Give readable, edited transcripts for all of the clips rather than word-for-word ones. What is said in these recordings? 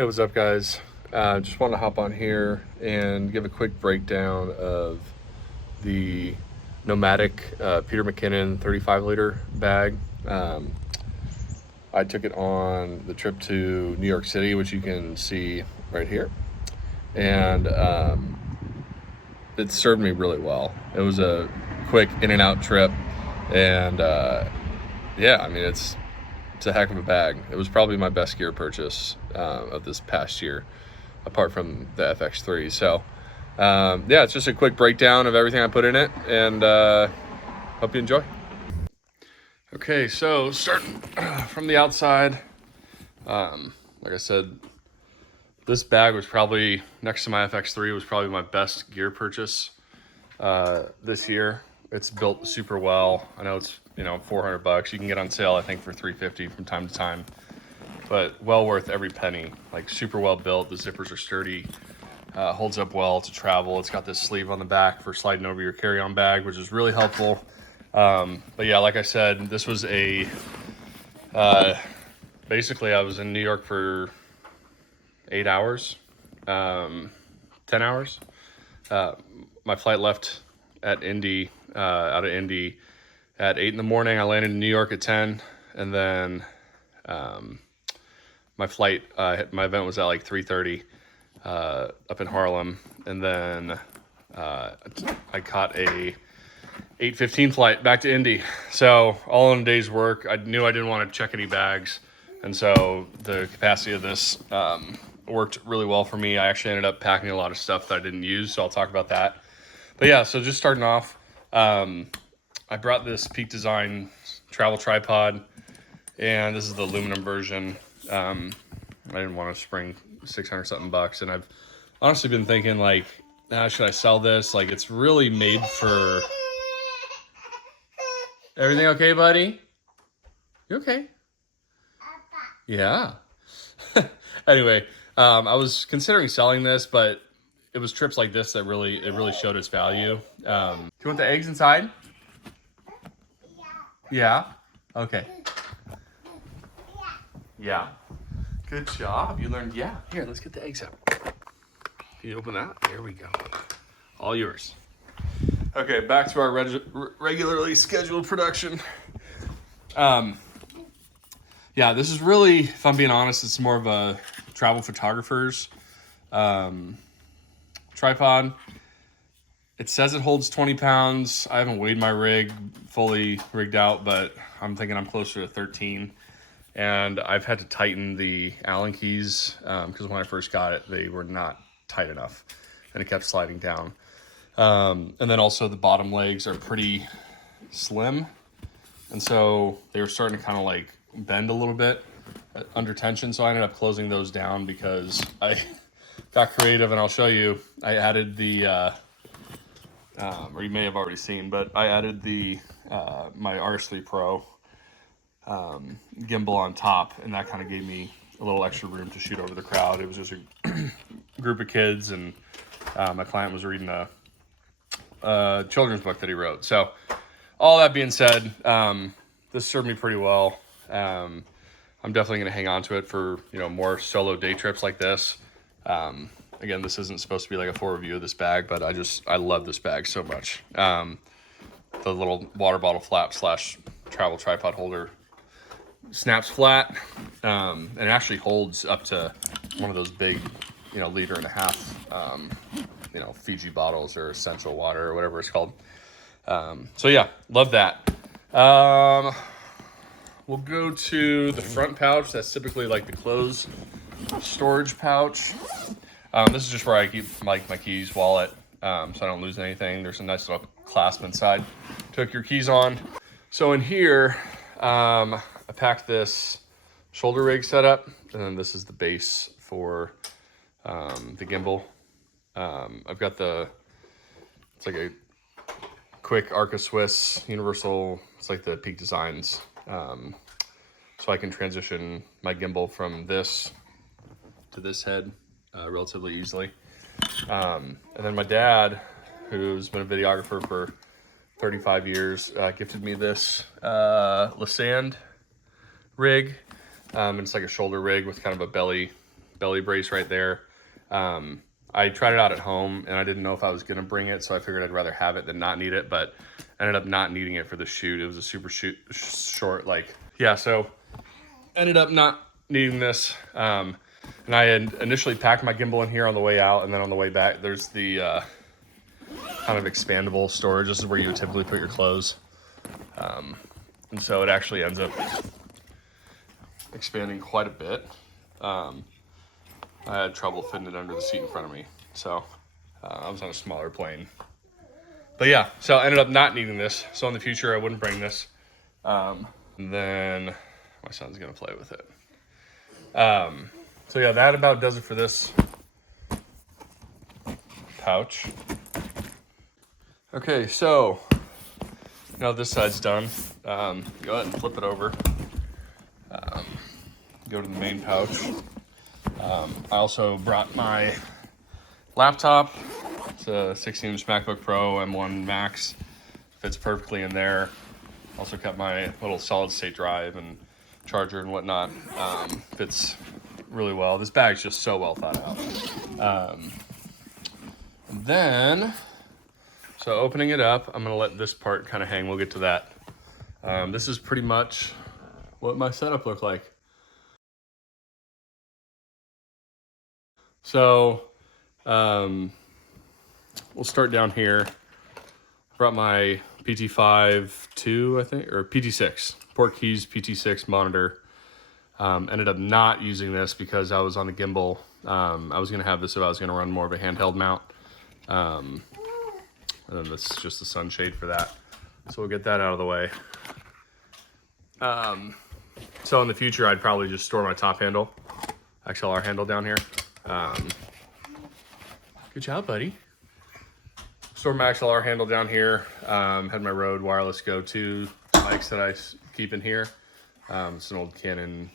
Hey, what's up, guys? Just wanted to hop on here and give a quick breakdown of the Nomatic Peter McKinnon 35-liter bag. I took it on the trip to New York City, which you can see right here, and it served me really well. It was a quick in and out trip, and yeah, I mean, it's a heck of a bag. It was probably my best gear purchase of this past year, apart from the FX3. So yeah, it's just a quick breakdown of everything I put in it, and hope you enjoy. Okay, so starting from the outside, like I said, this bag was probably, next to my FX3, was probably my best gear purchase this year. It's built super well. I know it's, you know, $400. You can get on sale, I think, for $350 from time to time, but well worth every penny. Like, super well built. The zippers are sturdy, holds up well to travel. It's got this sleeve on the back for sliding over your carry-on bag, which is really helpful. But yeah, like I said, this was a basically I was in New York for 8 hours, 10 hours. My flight left at Indy, out of Indy at 8 in the morning. I landed in New York at 10, and then my flight, my event was at like 3:30 up in Harlem, and then I caught a 8:15 flight back to Indy. So all in a day's work. I knew I didn't want to check any bags, and so the capacity of this worked really well for me. I actually ended up packing a lot of stuff that I didn't use, so I'll talk about that. But yeah, so just starting off, I brought this Peak Design travel tripod, and this is the aluminum version. I didn't want to spring 600 something bucks, and I've honestly been thinking, like, should I sell this? Like, it's really made for... Everything okay, buddy? You okay? Yeah. Anyway, I was considering selling this, but it was trips like this that really showed its value. Do you want the eggs inside? Yeah. Okay. Yeah. Good job. You learned. Yeah. Here, let's get the eggs out. Can you open that? There we go. All yours. Okay, back to our regularly scheduled production. Yeah, this is really, if I'm being honest, it's more of a travel photographer's tripod. It says it holds 20 pounds. I haven't weighed my rig fully rigged out, but I'm thinking I'm closer to 13. And I've had to tighten the Allen keys because when I first got it, they were not tight enough, and it kept sliding down. And then also the bottom legs are pretty slim, and so they were starting to kind of like bend a little bit under tension. So I ended up closing those down because I got creative, and I'll show you. I added the, or you may have already seen, but I added the my RS3 Pro gimbal on top, and that kind of gave me a little extra room to shoot over the crowd. It was just a group of kids, and my client was reading a children's book that he wrote. So all that being said, this served me pretty well. I'm definitely going to hang on to it for, you know, more solo day trips like this. Again, this isn't supposed to be like a full review of this bag, but I love this bag so much. The little water bottle flap / travel tripod holder snaps flat, and it actually holds up to one of those big, you know, 1.5 liter, you know, Fiji bottles or essential water or whatever it's called. So yeah, love that. We'll go to the front pouch. That's typically like the clothes storage pouch. This is just where I keep my keys, wallet, so I don't lose anything. There's a nice little clasp inside to hook your keys on. So in here, I packed this shoulder rig setup, and then this is the base for the gimbal. I've got it's like a quick Arca Swiss universal. It's like the Peak Designs. So I can transition my gimbal from this to this head relatively easily. And then my dad, who's been a videographer for 35 years, gifted me this Lasand rig. It's like a shoulder rig with kind of a belly belly brace right there. I tried it out at home and I didn't know if I was gonna bring it, so I figured I'd rather have it than not need it, but I ended up not needing it for the shoot. It was a super short, like, yeah, so ended up not needing this. And I had initially packed my gimbal in here on the way out, and then on the way back, there's the kind of expandable storage. This is where you would typically put your clothes. And so it actually ends up expanding quite a bit. I had trouble fitting it under the seat in front of me. So I was on a smaller plane. But yeah, so I ended up not needing this. So in the future, I wouldn't bring this. And then my son's gonna play with it. So yeah, that about does it for this pouch. Okay, so now this side's done. Go ahead and flip it over. Go to the main pouch. I also brought my laptop. It's a 16-inch MacBook Pro M1 Max. Fits perfectly in there. Also kept my little solid-state drive and charger and whatnot. Fits really well. This bag's just so well thought out. So opening it up, I'm gonna let this part kind of hang. We'll get to that. This is pretty much what my setup looked like. So we'll start down here. Brought my PT5-2, I think, or PT6, port keys PT6 monitor. Ended up not using this because I was on a gimbal. I was gonna have this if I was gonna run more of a handheld mount. And then this is just the sunshade for that. So we'll get that out of the way. So in the future, I'd probably just store my top handle, XLR handle down here. Good job, buddy. Store my XLR handle down here. Had my Rode Wireless Go 2 mics that I keep in here. It's an old Canon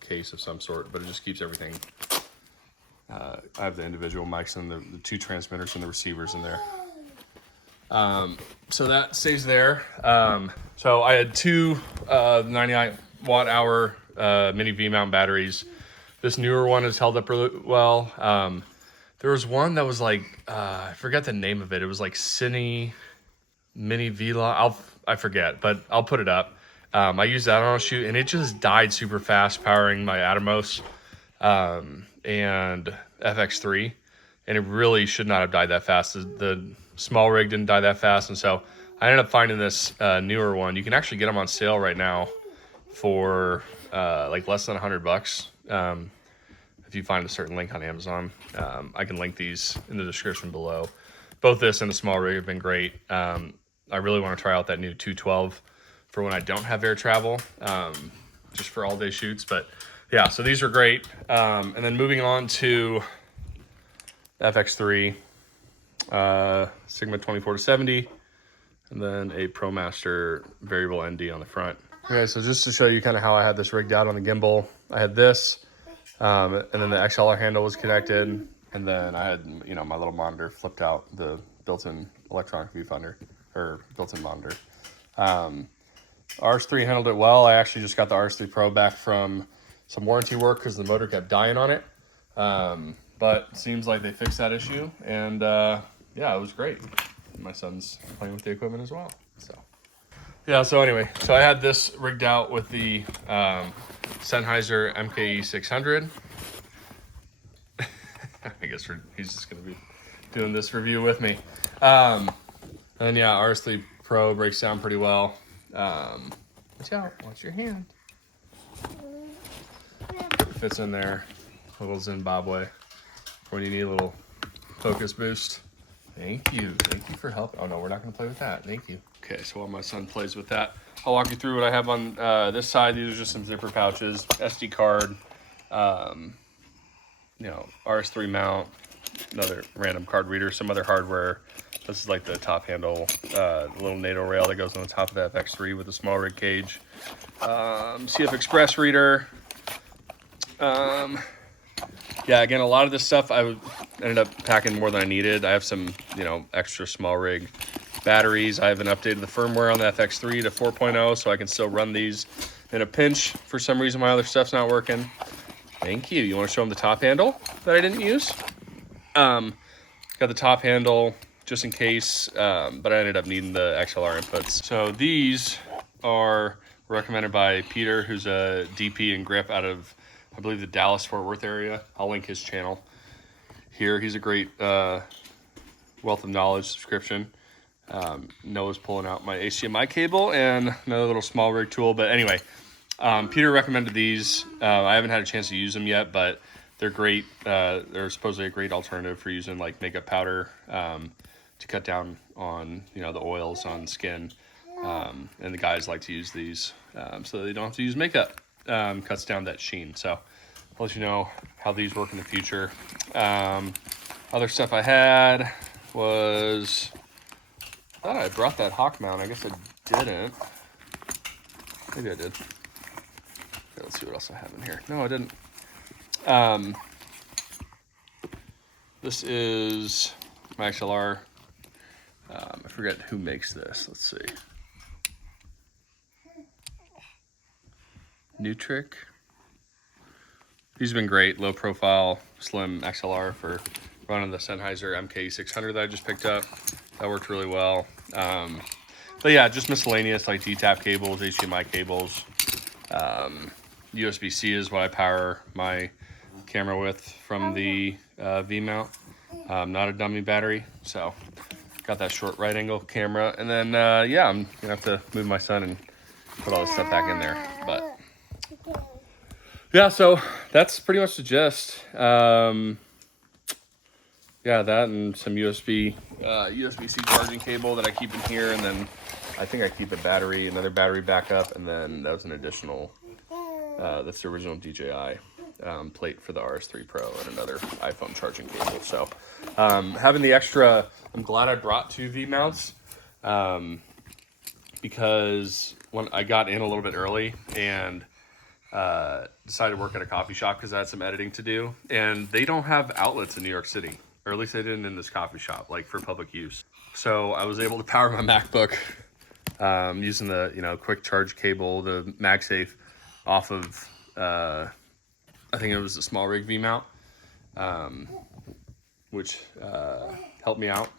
case of some sort, but it just keeps everything. I have the individual mics and the two transmitters and the receivers in there. So that stays there. So I had two 99 watt hour mini V-mount batteries. This newer one has held up really well. There was one that was like, I forget the name of it. It was like Cine Mini V-Log. I forget, but I'll put it up. I used that on a shoot and it just died super fast powering my Atomos and FX3. And it really should not have died that fast. The small rig didn't die that fast. And so I ended up finding this newer one. You can actually get them on sale right now for like less than $100. If you find a certain link on Amazon, I can link these in the description below. Both this and the small rig have been great. I really want to try out that new 212 for when I don't have air travel, just for all day shoots. But yeah, so these are great. And then moving on to FX3, Sigma 24-70, and then a ProMaster variable ND on the front. Okay, so just to show you kind of how I had this rigged out on the gimbal, I had this, and then the XLR handle was connected, and then I had, you know, my little monitor flipped out, the built-in electronic viewfinder, or built-in monitor. RS3 handled it well. I actually just got the RS3 Pro back from some warranty work because the motor kept dying on it. But seems like they fixed that issue, and yeah, it was great. My son's playing with the equipment as well. So yeah, so anyway, so I had this rigged out with the Sennheiser MKE 600. I guess he's just gonna be doing this review with me. And yeah, RS3 Pro breaks down pretty well. Watch out, watch your hand. Fits in there, little Zimbabwe, when you need a little focus boost. Thank you for helping. Oh no, we're not gonna play with that, thank you. Okay, so while my son plays with that, I'll walk you through what I have on this side. These are just some zipper pouches, SD card, you know, RS3 mount, another random card reader, some other hardware. This is like the top handle, the little NATO rail that goes on the top of the FX3 with a small rig cage. CF Express reader. Yeah, again, a lot of this stuff I ended up packing more than I needed. I have some, you know, extra small rig batteries. I haven't updated the firmware on the FX3 to 4.0, so I can still run these in a pinch for some reason my other stuff's not working. Thank you. You want to show them the top handle that I didn't use? Got the top handle just in case, but I ended up needing the XLR inputs. So these are recommended by Peter, who's a DP and grip out of, I believe, the Dallas-Fort Worth area. I'll link his channel here. He's a great wealth of knowledge subscription. Noah's pulling out my HDMI cable and another little small rig tool. But anyway, Peter recommended these. I haven't had a chance to use them yet, but they're great. They're supposedly a great alternative for using like makeup powder to cut down on, you know, the oils on skin. And the guys like to use these so they don't have to use makeup. Cuts down that sheen. So I'll let you know how these work in the future. Other stuff I had was, I thought I brought that hawk mount. I guess I didn't. Maybe I did. Okay, let's see what else I have in here. No, I didn't. This is my XLR. I forget who makes this. Let's see. Nutric. These have been great. Low profile, slim XLR for running the Sennheiser MK600 that I just picked up. That worked really well. But yeah, just miscellaneous like D-tap cables, HDMI cables. USB-C is what I power my camera with from the V-mount. Not a dummy battery, so got that short right angle camera. And then, yeah, I'm gonna have to move my son and put all this stuff back in there. But yeah, so that's pretty much the gist. Yeah, that and some USB-C charging cable that I keep in here, and then I think I keep another battery backup, and then that was an additional, that's the original DJI plate for the RS3 Pro and another iPhone charging cable. So having the extra, I'm glad I brought 2 V-mounts because when I got in a little bit early and decided to work at a coffee shop because I had some editing to do, and they don't have outlets in New York City, or at least they didn't in this coffee shop, like for public use. So I was able to power my MacBook using the, you know, quick charge cable, the MagSafe, off of I think it was a small rig V-mount, which helped me out.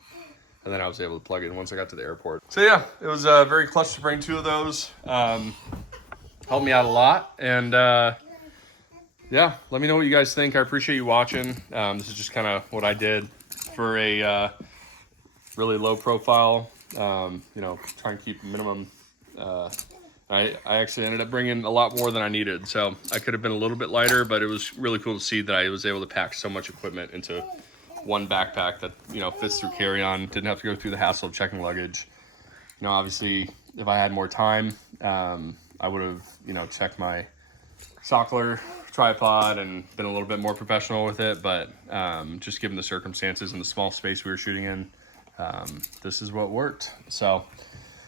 And then I was able to plug it in once I got to the airport. So yeah, it was very clutch to bring 2 of those. Helped me out a lot. And yeah, let me know what you guys think. I appreciate you watching. This is just kind of what I did for a really low profile, you know, try and keep minimum. I actually ended up bringing a lot more than I needed. So I could have been a little bit lighter, but it was really cool to see that I was able to pack so much equipment into one backpack that, you know, fits through carry-on. Didn't have to go through the hassle of checking luggage. You know, obviously, if I had more time, I would have, you know, checked my Sockler tripod and been a little bit more professional with it. But just given the circumstances and the small space we were shooting in, this is what worked. So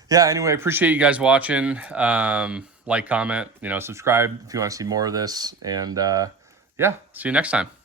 yeah, anyway, appreciate you guys watching. Like, comment, you know, subscribe if you want to see more of this. And yeah, see you next time.